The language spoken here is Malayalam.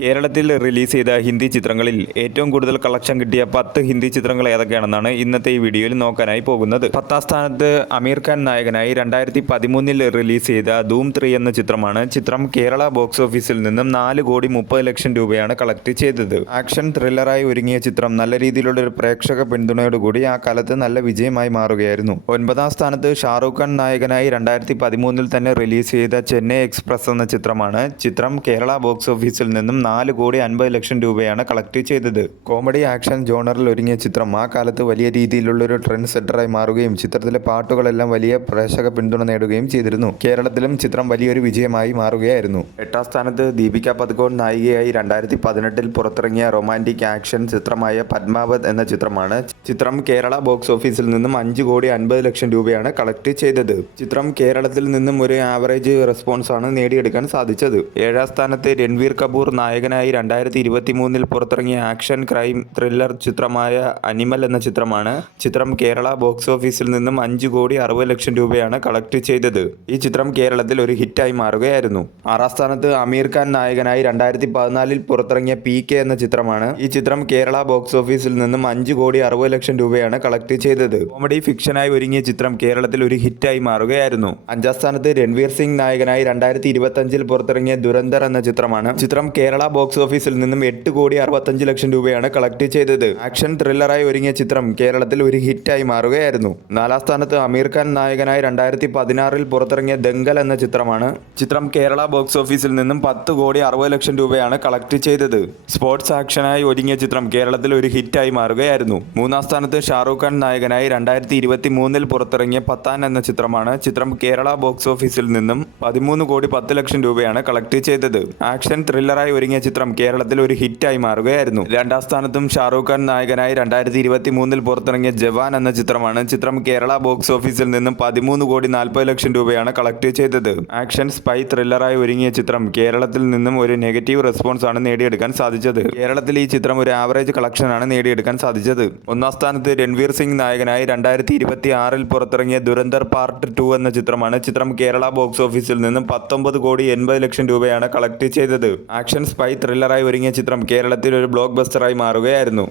കേരളത്തിൽ റിലീസ് ചെയ്ത ഹിന്ദി ചിത്രങ്ങളിൽ ഏറ്റവും കൂടുതൽ കളക്ഷൻ കിട്ടിയ 10 ഹിന്ദി ചിത്രങ്ങൾ ഏതൊക്കെയാണെന്നാണ് ഇന്നത്തെ ഈ വീഡിയോയിൽ നോക്കാനായി പോകുന്നത്. 10ാം സ്ഥാനത്ത് അമീർ ഖാൻ നായകനായി 2013 റിലീസ് ചെയ്ത ധൂം 3 എന്ന ചിത്രമാണ്. ചിത്രം കേരള ബോക്സ് ഓഫീസിൽ നിന്നും 4,30,00,000 രൂപയാണ് കളക്ട് ചെയ്തത്. ആക്ഷൻ ത്രില്ലറായി ഒരുങ്ങിയ ചിത്രം നല്ല രീതിയിലുള്ള ഒരു പ്രേക്ഷക പിന്തുണയോടുകൂടി ആ കാലത്ത് നല്ല വിജയമായി മാറുകയായിരുന്നു. 9ാം സ്ഥാനത്ത് ഷാറൂഖ് ഖാൻ നായകനായി 2013 തന്നെ റിലീസ് ചെയ്ത ചെന്നൈ എക്സ്പ്രസ് എന്ന ചിത്രമാണ്. ചിത്രം കേരള ബോക്സ് ഓഫീസിൽ നിന്നും 4,50,00,000 രൂപയാണ് കളക്ട് ചെയ്തത്. കോമഡി ആക്ഷൻ ജോണറിൽ ഒരുങ്ങിയ ചിത്രം ആ കാലത്ത് വലിയ രീതിയിലുള്ളൊരു ട്രെൻഡ് സെറ്ററായി മാറുകയും ചിത്രത്തിലെ പാട്ടുകളെല്ലാം വലിയ പ്രേക്ഷക പിന്തുണ നേടുകയും ചെയ്തിരുന്നു. കേരളത്തിലും ചിത്രം വലിയൊരു വിജയമായി മാറുകയായിരുന്നു. 8ാം സ്ഥാനത്ത് ദീപിക പദുകോൺ നായികയായി 2018 പുറത്തിറങ്ങിയ റൊമാൻറ്റിക് ആക്ഷൻ ചിത്രമായ പദ്മാവത് എന്ന ചിത്രമാണ്. ചിത്രം കേരള ബോക്സ് ഓഫീസിൽ നിന്നും 5,50,00,000 രൂപയാണ് കളക്ട് ചെയ്തത്. ചിത്രം കേരളത്തിൽ നിന്നും ഒരു ആവറേജ് റെസ്പോൺസ് ആണ് നേടിയെടുക്കാൻ സാധിച്ചത്. 7ാം സ്ഥാനത്ത് രൺവീർ കപൂർ നായകനായി 2023 പുറത്തിറങ്ങിയ ആക്ഷൻ ക്രൈം ത്രില്ലർ ചിത്രമായ അനിമൽ എന്ന ചിത്രമാണ്. ചിത്രം കേരള ബോക്സ് ഓഫീസിൽ നിന്നും 5,60,00,000 രൂപയാണ് കളക്ട് ചെയ്തത്. ഈ ചിത്രം കേരളത്തിൽ ഒരു ഹിറ്റായി മാറുകയായിരുന്നു. 6ാം സ്ഥാനത്ത് അമീർ ഖാൻ നായകനായി 2014 പുറത്തിറങ്ങിയ PK എന്ന ചിത്രമാണ്. ഈ ചിത്രം കേരള ബോക്സ് ഓഫീസിൽ നിന്നും 5,60,00,000 രൂപയാണ് കളക്ട് ചെയ്തത്. കോമഡി ഫിക്ഷനായി ഒരുങ്ങിയ ചിത്രം കേരളത്തിൽ ഒരു ഹിറ്റായി മാറുകയായിരുന്നു. 5ാം സ്ഥാനത്ത് രൺവീർ സിംഗ് നായകനായി 2025 പുറത്തിറങ്ങിയ ദുരന്തർ എന്ന ചിത്രമാണ്. ചിത്രം കേരള ബോക്സ് ഓഫീസിൽ നിന്നും 8,65,00,000 രൂപയാണ് കളക്ട് ചെയ്തത്. ആക്ഷൻ ത്രില്ലറായി ഒരുങ്ങിയ ചിത്രം കേരളത്തിൽ ഒരു ഹിറ്റായി മാറുകയായിരുന്നു. 4ാം സ്ഥാനത്ത് അമീർ ഖാൻ നായകനായി 2016 പുറത്തിറങ്ങിയ ദംഗൽ എന്ന ചിത്രമാണ്. ചിത്രം കേരള ബോക്സ് ഓഫീസിൽ നിന്നും 10,60,00,000 രൂപയാണ് കളക്ട് ചെയ്തത്. സ്പോർട്സ് ആക്ഷനായി ഒരുങ്ങിയ ചിത്രം കേരളത്തിൽ ഒരു ഹിറ്റായി മാറുകയായിരുന്നു. 3ാം സ്ഥാനത്ത് ഷാറൂഖ് ഖാൻ നായകനായി 2023 പുറത്തിറങ്ങിയ പത്താൻ എന്ന ചിത്രമാണ്. ചിത്രം കേരള ബോക്സ് ഓഫീസിൽ നിന്നും 13,10,00,000 രൂപയാണ് കളക്ട് ചെയ്തത്. ആക്ഷൻ ത്രില്ലറായി ഒരുങ്ങിയ ചിത്രം കേരളത്തിൽ ഒരു ഹിറ്റായി മാറുകയായിരുന്നു. 2ാം സ്ഥാനത്തും ഷാറൂഖ് ഖാൻ നായകനായി 2023 പുറത്തിറങ്ങിയ ജവാൻ എന്ന ചിത്രമാണ്. ചിത്രം കേരള ബോക്സ് ഓഫീസിൽ നിന്നും 13,40,00,000 രൂപയാണ് കളക്ട് ചെയ്തത്. ആക്ഷൻ സ്പൈ ത്രില്ലറായി ഒരുങ്ങിയ ചിത്രം കേരളത്തിൽ നിന്നും ഒരു നെഗറ്റീവ് റെസ്പോൺസ് ആണ് നേടിയെടുക്കാൻ സാധിച്ചത്. കേരളത്തിൽ ഈ ചിത്രം ഒരു ആവറേജ് കളക്ഷൻ ആണ് നേടിയെടുക്കാൻ സാധിച്ചത്. 1ാം സ്ഥാനത്ത് രൺവീർ സിംഗ് നായകനായി 2026 പുറത്തിറങ്ങിയ ദുരന്തർ പാർട്ട് 2 എന്ന ചിത്രമാണ്. ചിത്രം കേരള ബോക്സ് ഓഫീസിൽ നിന്നും 19,80,00,000 രൂപയാണ് കളക്ട് ചെയ്തത്. ആക്ഷൻ സ്പൈ ത്രില്ലറായി ഒരുങ്ങിയ ചിത്രം കേരളത്തിൽ ഒരു ബ്ലോക്ക് ബസ്റ്ററായി മാറുകയായിരുന്നു.